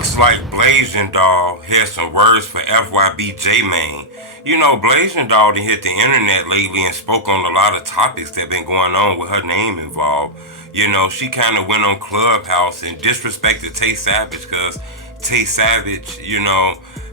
looks like Blasian Doll has some words for FYB J-Main. You know, Blasian Doll done hit the internet lately and spoke on a lot of topics that been going on with her name involved. You know, she kind of went on Clubhouse and disrespected Tay Savage because Tay Savage,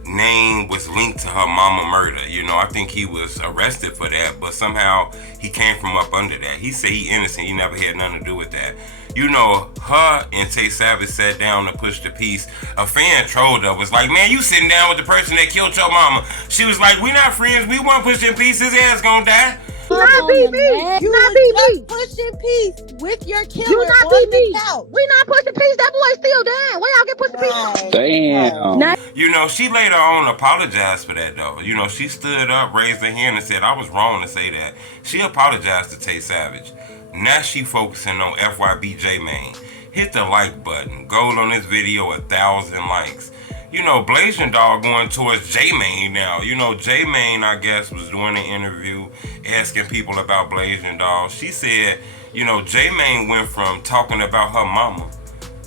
name was linked to her mama murder. I think he was arrested for that, but somehow he came from up under that. He said he innocent. He never had nothing to do with that. Her and Tay Savage sat down to push the peace. A fan trolled her, was like, man, you sitting down with the person that killed your mama. She was like, we not friends. We want pushing peace. His ass gonna die. You not BB. You not BB. Pushing peace with your killer. You not on BB. the couch. We not pushing peace. That boy still down. Where y'all get pushing peace? Damn. She later on apologized for that, though. She stood up, raised her hand, and said, I was wrong to say that. She apologized to Tay Savage. Now she focusing on FYB J-Main. Hit the like button. Gold on this video, 1,000 likes. Blasian Doll going towards J-Main now. J-Main, I guess, was doing an interview asking people about Blasian Doll. She said, J-Main went from talking about her mama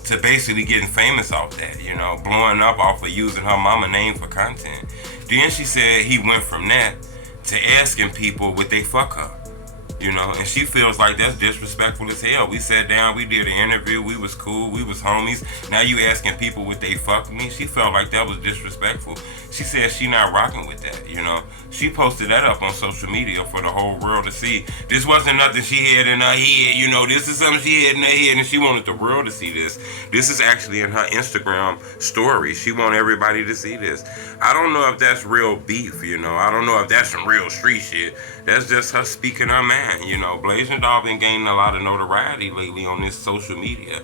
to basically getting famous off that, blowing up off of using her mama name for content. Then she said he went from that to asking people would they fuck her. And she feels like that's disrespectful as hell. We sat down, we did an interview, we was cool, we was homies. Now you asking people would they fuck me? She felt like that was disrespectful. She said she not rocking with that, She posted that up on social media for the whole world to see. This wasn't nothing she had in her head, this is something she had in her head and she wanted the world to see this. This is actually in her Instagram story. She want everybody to see this. I don't know if that's real beef, I don't know if that's some real street shit. That's just her speaking her mind. Blasian Doll been gaining a lot of notoriety lately on this social media.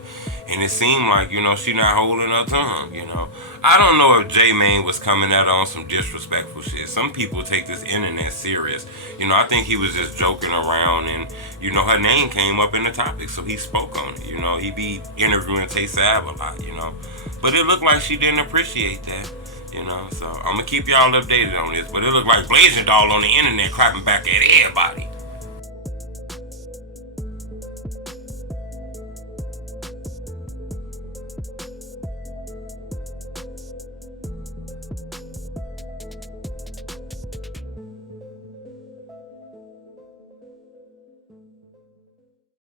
And it seemed like, she not holding her tongue, I don't know if J-Main was coming at her on some disrespectful shit. Some people take this internet serious. I think he was just joking around and, her name came up in the topic, so he spoke on it. He be interviewing Tay Sav a lot, But it looked like she didn't appreciate that. So I'm going to keep y'all updated on this. But it looked like Blasian Doll on the internet clapping back at everybody.